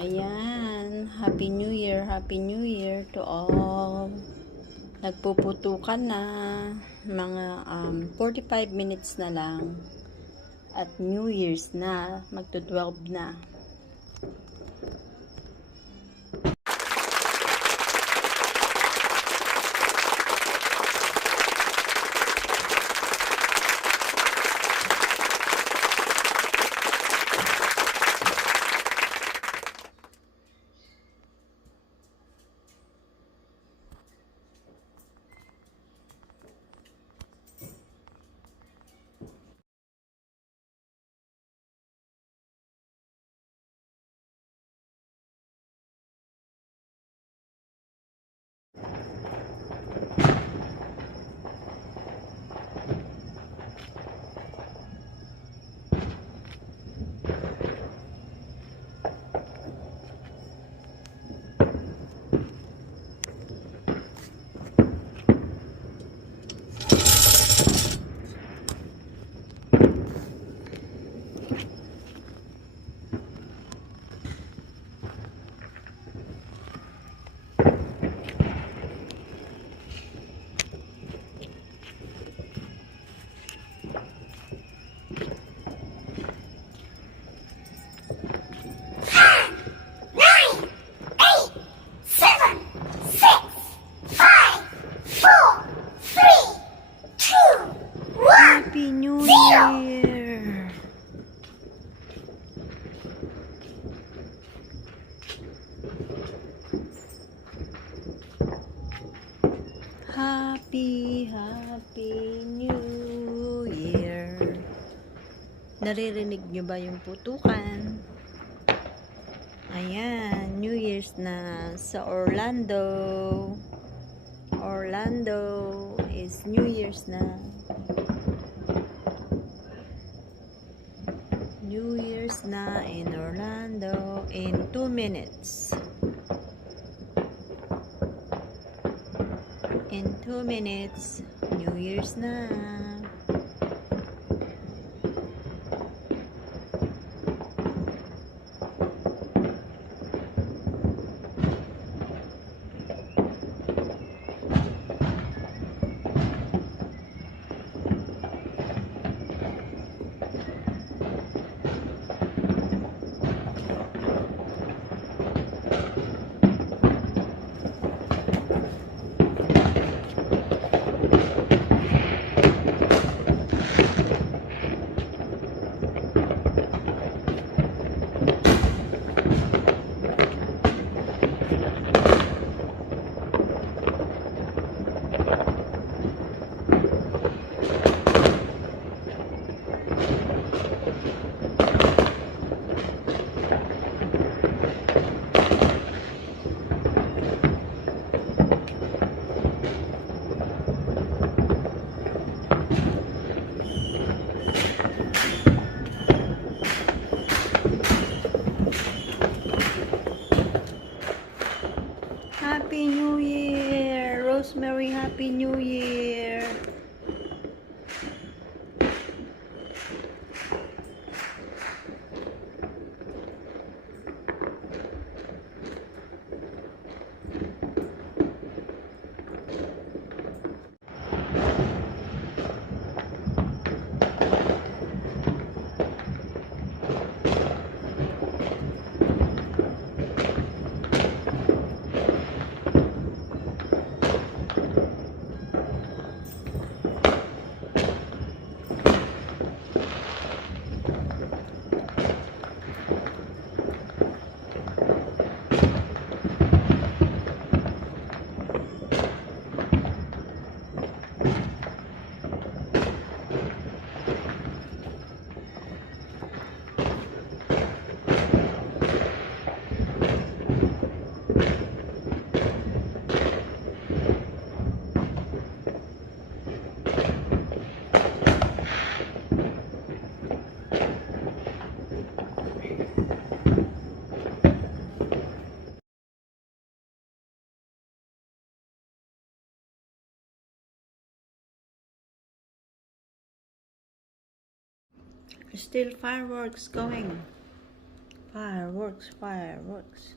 Ayan, Happy New Year to all. Nagpuputukan na, mga 45 minutes na lang. At New Year's na, magto-12 na. Happy New Year! Happy New Year! Naririnig nyo ba yung putukan? Ayan, New Year's na sa Orlando. Orlando is New Year's na. New Year's na in Orlando in 2 minutes. In 2 minutes, New Year's na. Happy New Year! Rosemary, Happy New Year! Still fireworks going. Fireworks, fireworks.